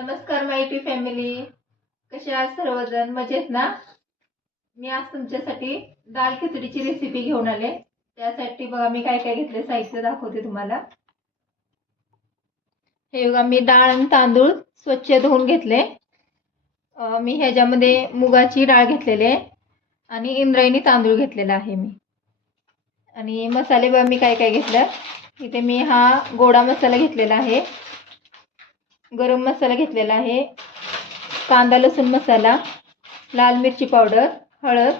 नमस्कार माहिती फॅमिली कसे आहात सर्वजण? मजेत ना? मी आज तुमच्यासाठी दाल खिचडीची रेसिपी घेऊन आले. त्यासाठी बघा मी काय काय घेतले साहित्य दाखवते तुम्हाला. हे बघा मी डाळ आणि तांदूळ स्वच्छ धुवून घेतले. मी ह्याच्यामध्ये मुगाची डाळ घेतलेली आहे आणि इंद्रायणी तांदूळ घेतलेला आहे मी. आणि मसाले बघा मी काय काय घेतलं? इथे मी हा गोडा मसाला घेतलेला आहे. गरम मसाला घेतलेला आहे. कांदा लसूण मसाला लाल मिरची पावडर हळद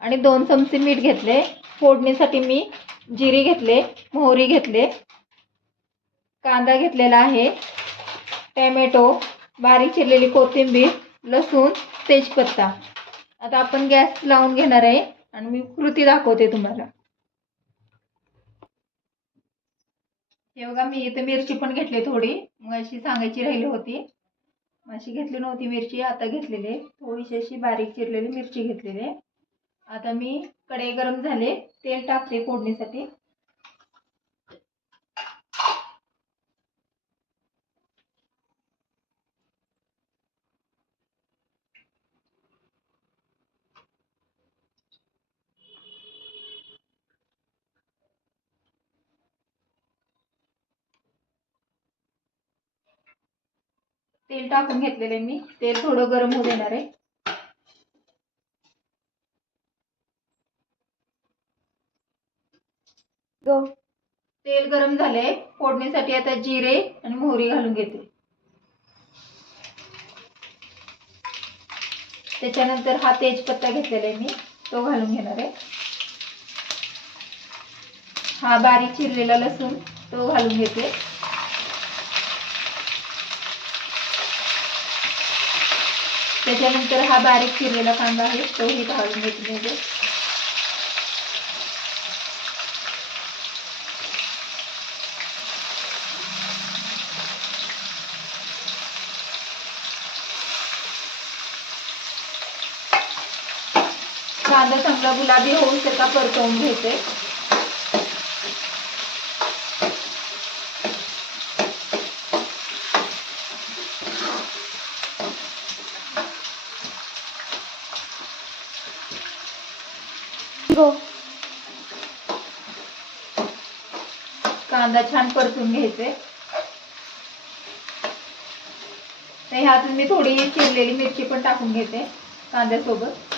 आणि दोन चमचे मीठ घेतले. फोडणीसाठी मी जिरे घेतले मोहरी घेतले. कांदा घेतलेला आहे. टॅमॅटो बारीक चिरलेली कोथिंबीर लसूण तेजपत्ता. आता आपण गॅस लावून घेणार आहे आणि मी कृती दाखवते तुम्हाला. हे बघा मी इथं मिरची पण घेतली थोडी. अशी सांगायची राहिली होती. अशी घेतली नव्हती मिरची आता घेतलेली. आहे. थोडीशी अशी बारीक चिरलेली मिरची घेतलेली. आता मी कढई गरम झाले तेल टाकते फोडणीसाठी. तेल टाकून घेतलेले मी. तेल थोडं गरम होऊ देणार आहे. तेल गरम झाले फोडणीसाठी आता जिरे आणि मोहरी घालून घेते. त्याच्यानंतर हा तेजपत्ता घेतलेला आहे मी. तो घालून घेणार आहे. हा बारीक चिरलेला लसूण तो घालून घेते. त्याच्यानंतर हा बारीक चिरलेला कांदा आहे तोही भाजून घेतले कांदा चांगला गुलाबी होऊन त्याचा परतवून घ्यायचे गो कांदा छान परतून घ्यायचे. ह्यातून मी थोडी चिरलेली मिरची पण टाकून घेते कांद्यासोबत.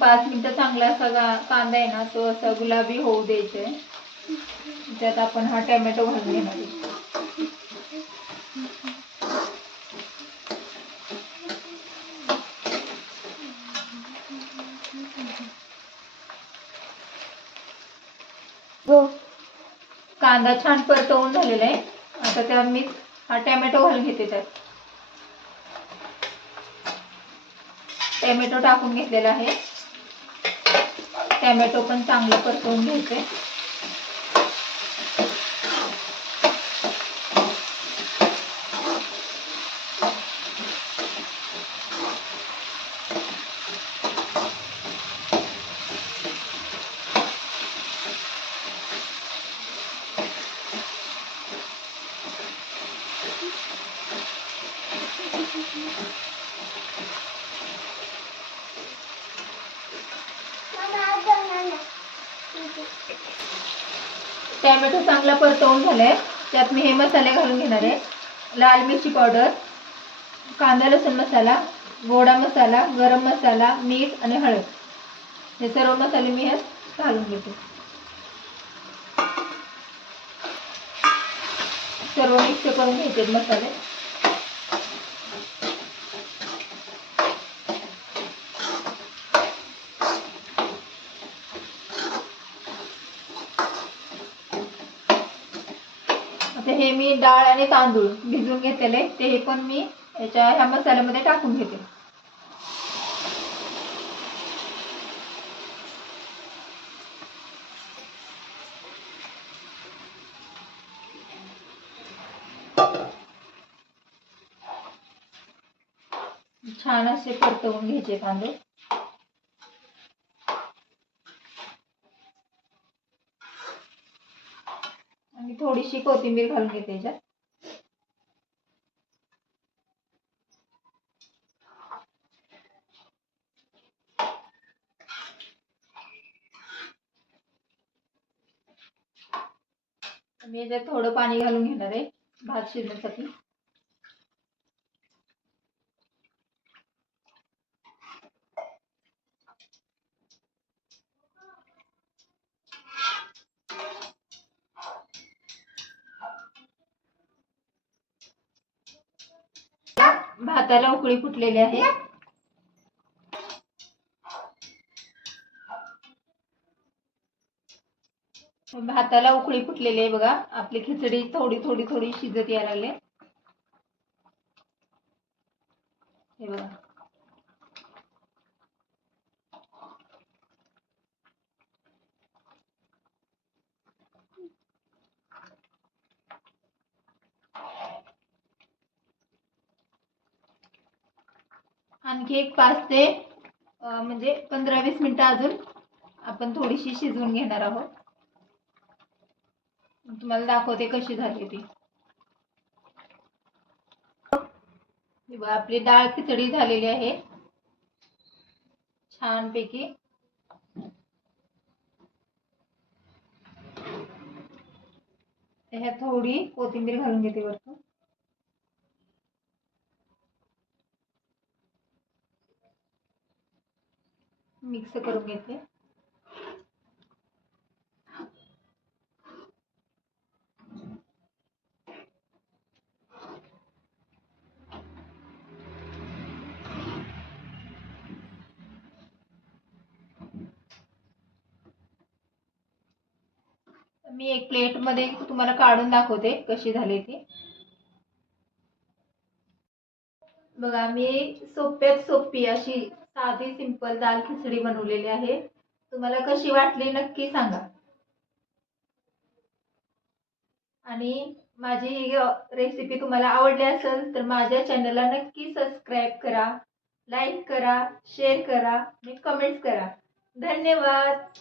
पाच मिनटं चांगला असा गा- कांदा आहे ना तो असा गुलाबी होऊ द्यायचा आहे त्यात आपण हा टॅमॅटो घालून घेणार हो. कांदा छान परतवून झालेला आहे. आता त्यात मी हा टॅमॅटो घालून घेते त्यात. टॅमॅटो टाकून घेतलेला आहे. टॅमॅटो पण चांगलं परतवून घ्यायचे. टॅमॅटो चांगला परतवून झालाय. त्यात मी हे मसाले घालून घेणार आहे. लाल मिरची पावडर कांदा लसूण मसाला गोडा मसाला गरम मसाला मीठ आणि हळद. हे सर्व मसाले मी ह्यात घालून घेते. सर्व मिक्स करून घ्यायचे मसाले. डाळ आणि तांदूळ भिजवून घेतलेले ते हे पण मी याच्या ह्या मसाल्यामध्ये टाकून घेते. छान असे परतवून घ्यायचे तांदूळ. थोडीशी कोथिंबीर घालून घेते याच्यात. मी याच्यात थोडं पाणी घालून घेणार आहे भात शिजण्यासाठी. भाताला उकळी फुटलेली आहे? भाताला उकळी फुटलेली आहे बघा. आपली खिचडी थोडी थोडी थोडी शिजत यायला लागले. हे बघा. आणखी एक पाच ते म्हणजे पंधरा वीस मिनिटं अजून आपण थोडीशी शिजवून घेणार आहोत. तुम्हाला दाखवते कशी झाली ती. आपली डाळ खिचडी झालेली आहे. छानपैकी. ह्या थोडी कोथिंबीर घालून घेते वरतून. मिक्स करून घेते. मी एक प्लेटमध्ये तुम्हाला काढून दाखवते कशी झाली ती. बघा मी सोप्यात सोपी अशी साधी सिंपल दाल खिचडी बनवलेली आहे. तुम्हाला कशी वाटली नक्की सांगा. आणि माझी ही रेसिपी तुम्हाला आवडली असेल तर माझ्या चॅनलला नक्की सबस्क्राईब करा लाईक करा शेअर करा आणि कमेंट्स करा. धन्यवाद!